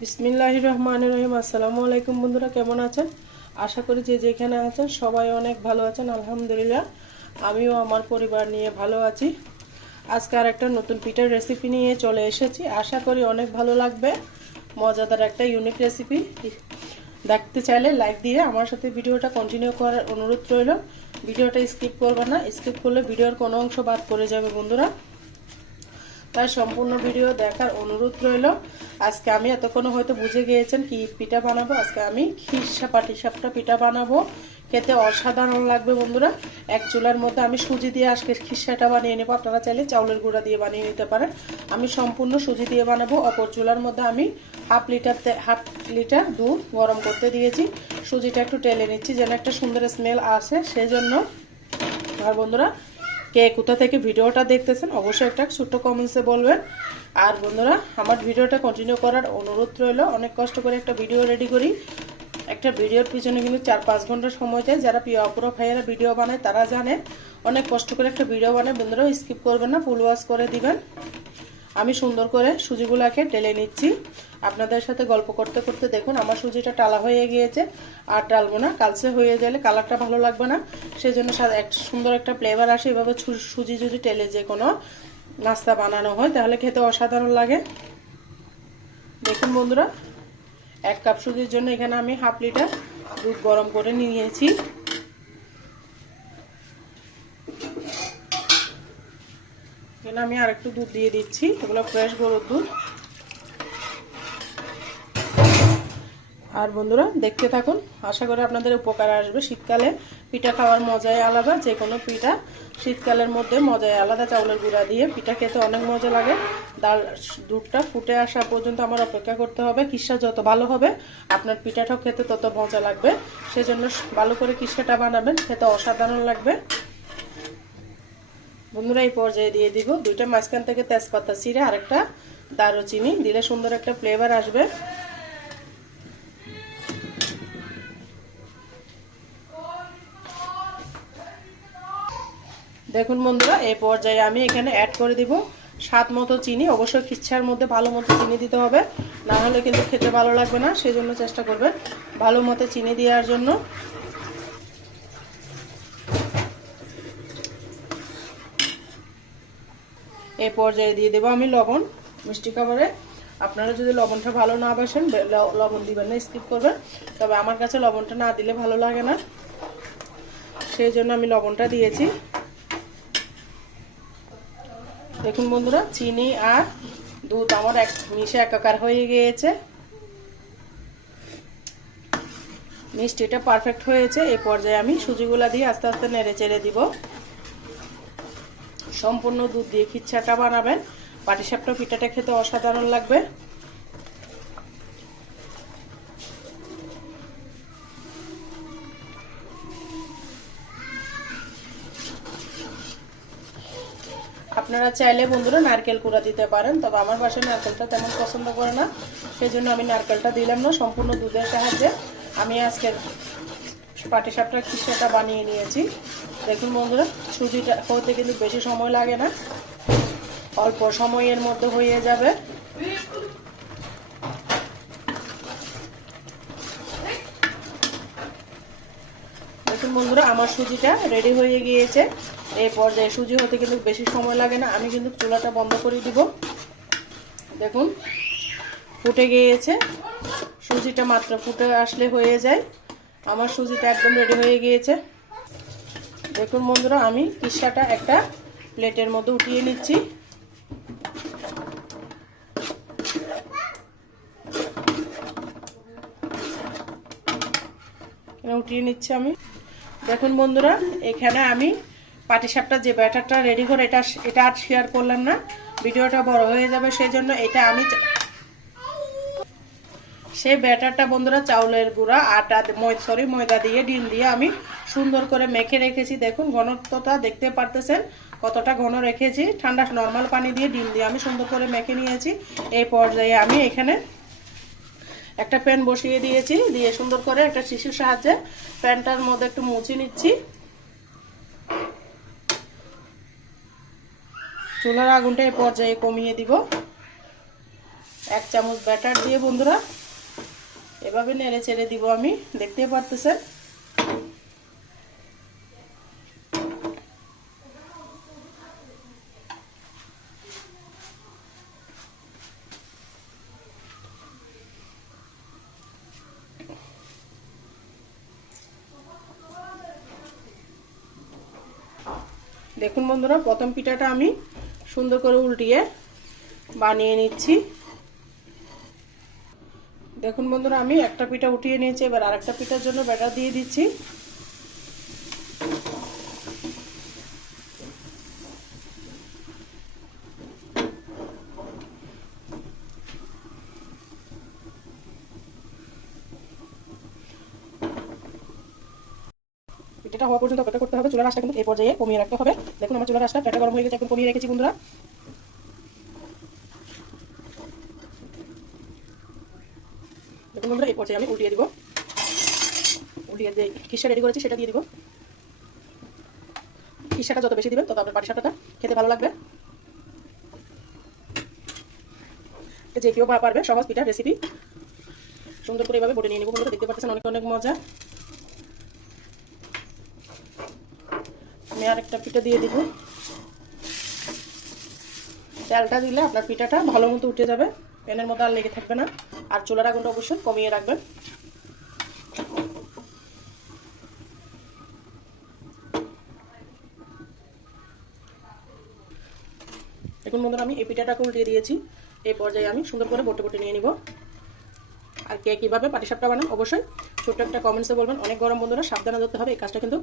বিসমিল্লাহির রহমানির রহিম। আসসালামু আলাইকুম বন্ধুরা, কেমন আছেন? আশা করি যে যেখানে আছেন সবাই অনেক ভালো আছেন। আলহামদুলিল্লাহ, আমিও আমার পরিবার নিয়ে ভালো আছি। আজকে আর একটা নতুন পিঠার রেসিপি নিয়ে চলে এসেছি। আশা করি অনেক ভালো লাগবে। মজাদার একটা ইউনিক রেসিপি। দেখতে চাইলে লাইক দিয়ে আমার সাথে ভিডিওটা কন্টিনিউ করার অনুরোধ রইল। ভিডিওটা স্কিপ করবে না, স্কিপ করলে ভিডিওর কোনো অংশ বাদ পড়ে যাবে বন্ধুরা। তাই সম্পূর্ণ ভিডিও দেখার অনুরোধ রইল। আজকে আমি এতক্ষণ হয়তো বুঝে গিয়েছেন কি পিঠা বানাবো। আজকে আমি খিরসা পাটিসাপটা পিঠা বানাবো। খেতে অসাধারণ লাগবে বন্ধুরা। এক চুলার মধ্যে আমি সুজি দিয়ে আজকে খিরসাটা বানিয়ে নেবো। আপনারা চাইলে চাউলের গুঁড়া দিয়ে বানিয়ে নিতে পারেন। আমি সম্পূর্ণ সুজি দিয়ে বানাবো। অপর চুলার মধ্যে আমি হাফ লিটার দুধ গরম করতে দিয়েছি। সুজিটা একটু টেলে নিচ্ছি যেন একটা সুন্দর স্মেল আসে, সেজন্য। আর বন্ধুরা, কে কোথা থেকে ভিডিওটা দেখতেছেন অবশ্যই একটা ছোট্ট কমেন্টসে বলবেন। আর বন্ধুরা, আমার ভিডিওটা কন্টিনিউ করার অনুরোধ রইল। অনেক কষ্ট করে একটা ভিডিও রেডি করি। একটা ভিডিওর পিছনে কিন্তু 4-5 ঘন্টা সময় যায়। যারা প্রিয় অপরা ভাইয়েরা ভিডিও বানায় তারা জানে অনেক কষ্ট করে একটা ভিডিও বানায়। বন্ধুরা, স্কিপ করবেন না, ফুল ওয়াচ করে দিবেন। আমি সুন্দর করে সুজিগুলাকে টেলে নিচ্ছি। আপনাদের সাথে গল্প করতে করতে দেখুন আমার সুজিটা টালা হয়ে গিয়েছে। আর টালবো না, কালচে হয়ে গেলে কালারটা ভালো লাগবে না। সেই জন্য সুন্দর একটা ফ্লেভার আসে। এভাবে সুজি যদি টেলে যে কোনো নাস্তা বানানো হয় তাহলে খেতে অসাধারণ লাগে। দেখুন বন্ধুরা, 1 কাপ সুজির জন্য এখানে আমি হাফ লিটার দুধ গরম করে নিয়েছি। এখানে আমি আর একটু দুধ দিয়ে দিচ্ছি। এগুলো ফ্রেশ গরুর দুধ। আর বন্ধুরা, দেখতে থাকুন, আশা করি আপনাদের উপকার আসবে। শীতকালে পিঠা খাওয়ার মজাই আলাদা। যে কোনো পিঠা শীতকালের মধ্যে মজাই আলাদা। চাউলের গুঁড়া দিয়ে পিঠা খেতে অনেক মজা লাগে। দুধটা ফুটে আসা পর্যন্ত আমার অপেক্ষা করতে হবে। কিসা যত ভালো হবে আপনার পিঠাটাও খেতে তত মজা লাগবে। সেজন্য ভালো করে কিসাটা বানাবেন, খেতে অসাধারণ লাগবে। বন্ধুরা, এই পর্যায়ে দিয়ে দিব 2টা মাঝখান থেকে তেজপাতা ছিঁড়ে আর একটা দারুচিনি দিলে সুন্দর একটা ফ্লেভার আসবে। দেখুন বন্ধুরা, এই পর্যায়ে আমি এখানে অ্যাড করে দিব স্বাদ মতো চিনি। অবশ্যই খিচ্ছার মধ্যে ভালো মতো চিনি দিতে হবে, না হলে কিন্তু খেতে ভালো লাগবে না। সেজন্য চেষ্টা করবেন ভালো মতো চিনি দেওয়ার জন্য। এই পর্যায়ে দিয়ে দেবো আমি লবণ মিষ্টি খাবারে। আপনারা যদি লবণটা ভালো না বাসেন লবণ দিবেন না, স্কিপ করবেন। তবে আমার কাছে লবণটা না দিলে ভালো লাগে না, সেই জন্য আমি লবণটা দিয়েছি। দেখুন বন্ধুরা, চিনি আর দুধ আমার মিশে একাকার হয়ে গিয়েছে। মিষ্টিটা পারফেক্ট হয়েছে। এই পর্যায়ে আমি সুজিগুলা দিয়ে আস্তে আস্তে নেড়ে চেড়ে দিব। সম্পূর্ণ দুধ দিয়ে খিচ্ছাটা বানাবেন। পাটিসাপটা পিঠাটা খেতে অসাধারণ লাগবে। আপনারা চাইলে বন্ধুরা নারকেল কুড়া দিতে পারেন, তবে আমার বাসায় নারকেলটা তেমন পছন্দ করে না, সেই জন্য আমি নারকেলটা দিলাম না। সম্পূর্ণ দুধের সাহায্যে আমি আজকের পাটিসাপটার খিচ্ছাটা বানিয়ে নিয়েছি। দেখুন বন্ধুরা, সুজিটা হতে কিন্তু বেশি সময় লাগে না, অল্প সময়ের মধ্যে হয়ে যাবে। দেখুন বন্ধুরা, আমার সুজিটা রেডি হয়ে গিয়েছে। এই পর্যায়ে সুজি হতে কিন্তু বেশি সময় লাগে না। আমি কিন্তু চুলাটা বন্ধ করে দিব। দেখুন ফুটে গিয়েছে। সুজিটা মাত্র ফুটে আসলে হয়ে যায়। আমার সুজিটা একদম রেডি হয়ে গিয়েছে। দেখুন বন্ধুরা, আমি কিসাটা একটা প্লেটের মধ্যে উঠিয়ে নিচ্ছি। উঠিয়ে নিচ্ছি আমি। দেখুন বন্ধুরা, এখানে আমি পাটিসাপটা যে ব্যাটারটা রেডি করে এটা আর শেয়ার করলাম না, ভিডিওটা বড় হয়ে যাবে। সেই জন্য এটা আমি সেই ব্যাটারটা বন্ধুরা চাউলের গুঁড়া ময়দা দিয়ে ডিম দিয়ে আমি সুন্দর করে মেখে রেখেছি। দেখুন ঘনত্বটা দেখতে পারতেছেন কতটা ঘন রেখেছি। ঠান্ডা নর্মাল পানি দিয়ে ডিম দিয়ে আমি সুন্দর করে মেখে নিয়েছি। এই পর্যায়ে আমি এখানে একটা প্যান বসিয়ে দিয়েছি, দিয়ে সুন্দর করে একটা শিশুর সাহায্যে প্যানটার মধ্যে একটু মুছে নিচ্ছি। চুলার আগুনটা এই পর্যায়ে কমিয়ে দিব। 1 চামচ ব্যাটার দিয়ে বন্ধুরা এভাবে নেড়ে চেড়ে দিব। আমি দেখতেই পারতেছেন। দেখুন বন্ধুরা, প্রথম পিঠাটা আমি সুন্দর করে উল্টিয়ে বানিয়ে নিচ্ছি। দেখুন বন্ধুরা, আমি একটা পিঠা উঠিয়ে নিয়েছি। এবার আরেকটা পিঠার জন্য ব্যাটার দিয়ে দিচ্ছি। পিঠাটা হওয়া পর্যন্ত অপেক্ষা করতে হবে। চুলার আঁচটা কিন্তু এই পর্যায়ে কমিয়ে রাখতে হবে। দেখুন আমার চুলার আঁচটা প্যাটা গরম হয়ে গেছে, একদম কমিয়ে রেখেছি বন্ধুরা। দেখুন বন্ধুরা, এই পর্যায়ে আমি উল্টিয়ে দিব। উল্টিয়ে দিয়ে খিসা রেডি করেছি সেটা দিয়ে দিব। খিসাটা যত বেশি দিবেন তত আপনার পাটিসাপটাটা খেতে ভালো লাগবে। যে কেউ পারবে, সহজ পিঠার রেসিপি। সুন্দর করে এভাবে বটে নিয়ে নেব বন্ধুরা। দেখতে পাচ্ছেন অনেক অনেক মজা। আমি আরেকটা পিঠা দিয়ে দিব। তেলটা দিলে আপনার পিঠাটা ভালো মতো উঠে যাবে, প্যানের মধ্যে আর লেগে থাকবে না। আর চুলার আগুনটা অবশ্যই কমিয়ে রাখবেন। এখন বন্ধুরা আমি এই পিঠাটাকে উল্টিয়ে দিয়েছি। এই পর্যায়ে আমি সুন্দর করে বটে বটে নিয়ে নিব। আর কে কীভাবে পাটিসাপটা বানান অবশ্যই ছোট্ট একটা কমেন্টসে বলবেন। অনেক গরম বন্ধুরা, সাবধানে ধরতে হবে। এই কাজটা কিন্তু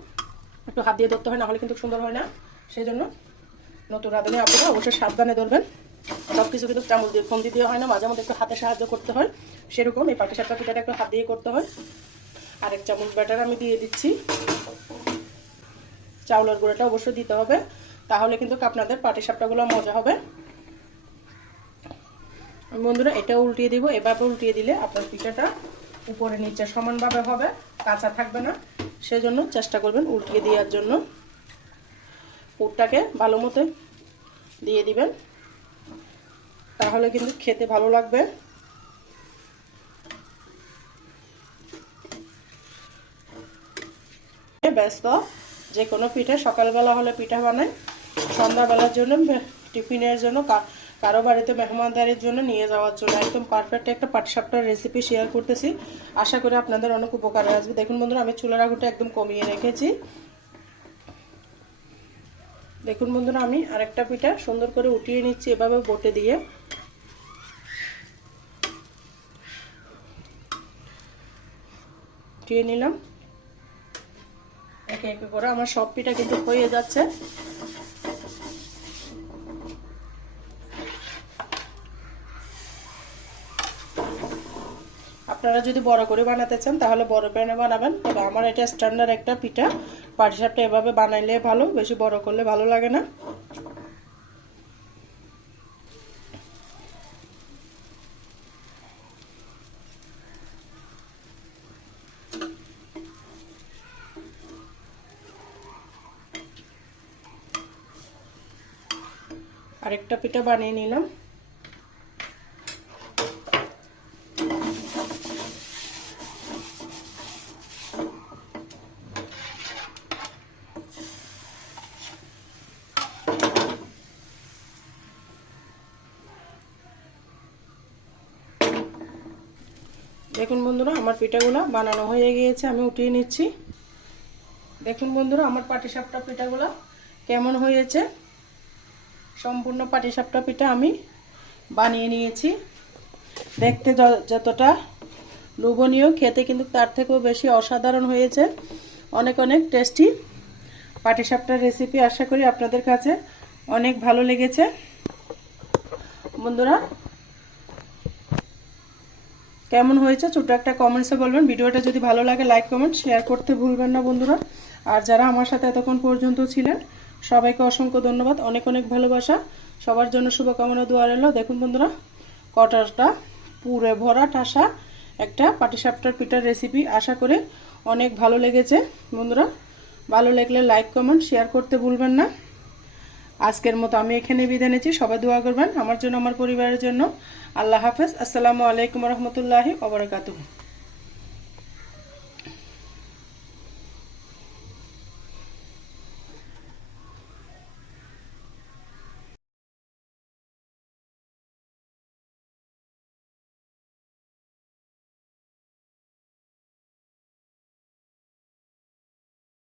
একটু হাত দিয়ে ধরতে হয়, না হলে কিন্তু সুন্দর হয় না। সেই জন্য নতুন রাঁধুনি আপনারা অবশ্যই সাবধানে ধরবেন। সব কিছু কিন্তু চামচ দিয়ে ফোন দিয়ে হয় না, মাঝে মধ্যে একটু হাতে সাহায্য করতে হয়। সেরকম এই পাটিসাপটা পিঠাটা একটু হাত দিয়ে করতে হয়। আর 1 চামচ ব্যাটার আমি দিয়ে দিচ্ছি। চাউলের গুঁড়োটা অবশ্যই দিতে হবে, তাহলে কিন্তু আপনাদের পাটিসাপটাগুলো মজা হবে। বন্ধুরা এটা উল্টিয়ে দিব। এভাবে উল্টিয়ে দিলে আপনার পিঠাটা উপরে নিচে সমানভাবে হবে, কাঁচা থাকবে না। সেজন্য চেষ্টা করবেন উল্টিয়ে দেওয়ার জন্য। পুরটাকে ভালো মতো দিয়ে দিবেন, তাহলে কিন্তু খেতে ভালো লাগবে। ব্যস্ত যে কোনো পিঠা, সকালবেলা হলে পিঠা বানাই, সন্ধ্যাবেলার জন্য, টিফিনের জন্য, কারো বাড়িতে মেহমানদারির জন্য নিয়ে যাওয়ার জন্য একদম পারফেক্ট একটা পাটিসাপটার রেসিপি শেয়ার করতেছি। আশা করি আপনাদের অনেক উপকারে আসবে। দেখুন বন্ধুরা, আমি চুলার আগুনটা একদম কমিয়ে রেখেছি। দেখুন বন্ধুরা, আমি আরেকটা পিঠা সুন্দর করে উঠিয়ে নিচ্ছি এভাবে বটে দিয়ে। উঠিয়ে নিলাম। একে একে করে আমার সব পিঠা কিন্তু হয়ে যাচ্ছে। আপনারা যদি বড় করে বানাতে চান তাহলে বড় প্যানে বানাবেন, তবে আমার এটা স্ট্যান্ডার্ড একটা পিঠা। পাটিসাপটা এভাবে বানাইলে ভালো, বেশি বড় করলে ভালো লাগে না। আরেকটা পিঠা বানিয়ে নিলাম। দেখুন বন্ধুরা, আমার পিঠাগুলো বানানো হয়ে গিয়েছে, আমি উঠিয়ে নিচ্ছি। দেখুন বন্ধুরা, আমার পাটিসাপটা পিঠাগুলো কেমন হয়েছে। সম্পূর্ণ পাটিসাপটা পিঠা আমি বানিয়ে নিয়েছি। দেখতে যতটা লোভনীয়, খেতে কিন্তু তার থেকেও বেশি অসাধারণ হয়েছে। অনেক অনেক টেস্টি পাটিসাপটার রেসিপি। আশা করি আপনাদের কাছে অনেক ভালো লেগেছে। বন্ধুরা কেমন হয়েছে ছোট একটা কমেন্টসে বলবেন। ভিডিওটা যদি ভালো লাগে লাইক কমেন্ট শেয়ার করতে ভুলবেন না বন্ধুরা। আর যারা আমার সাথে এতক্ষণ পর্যন্ত ছিলেন সবাইকে অসংখ্য ধন্যবাদ, অনেক অনেক ভালোবাসা। সবার জন্য শুভকামনা দোয়া রইল। দেখুন বন্ধুরা, কটাটা পুরে ভরা ঠাসা একটা পাটিসাপটার পিঠার রেসিপি। আশা করি অনেক ভালো লেগেছে বন্ধুরা। ভালো লাগলে লাইক কমেন্ট শেয়ার করতে ভুলবেন না। আজকের মতো আমি এখানে বিদায় নিচ্ছি। সবাই দোয়া করবেন আমার জন্য, আমার পরিবারের জন্য। আল্লাহ হাফেজ। আসসালামু আলাইকুম রহমতুল্লাহি ওয়া বারাকাতুহু।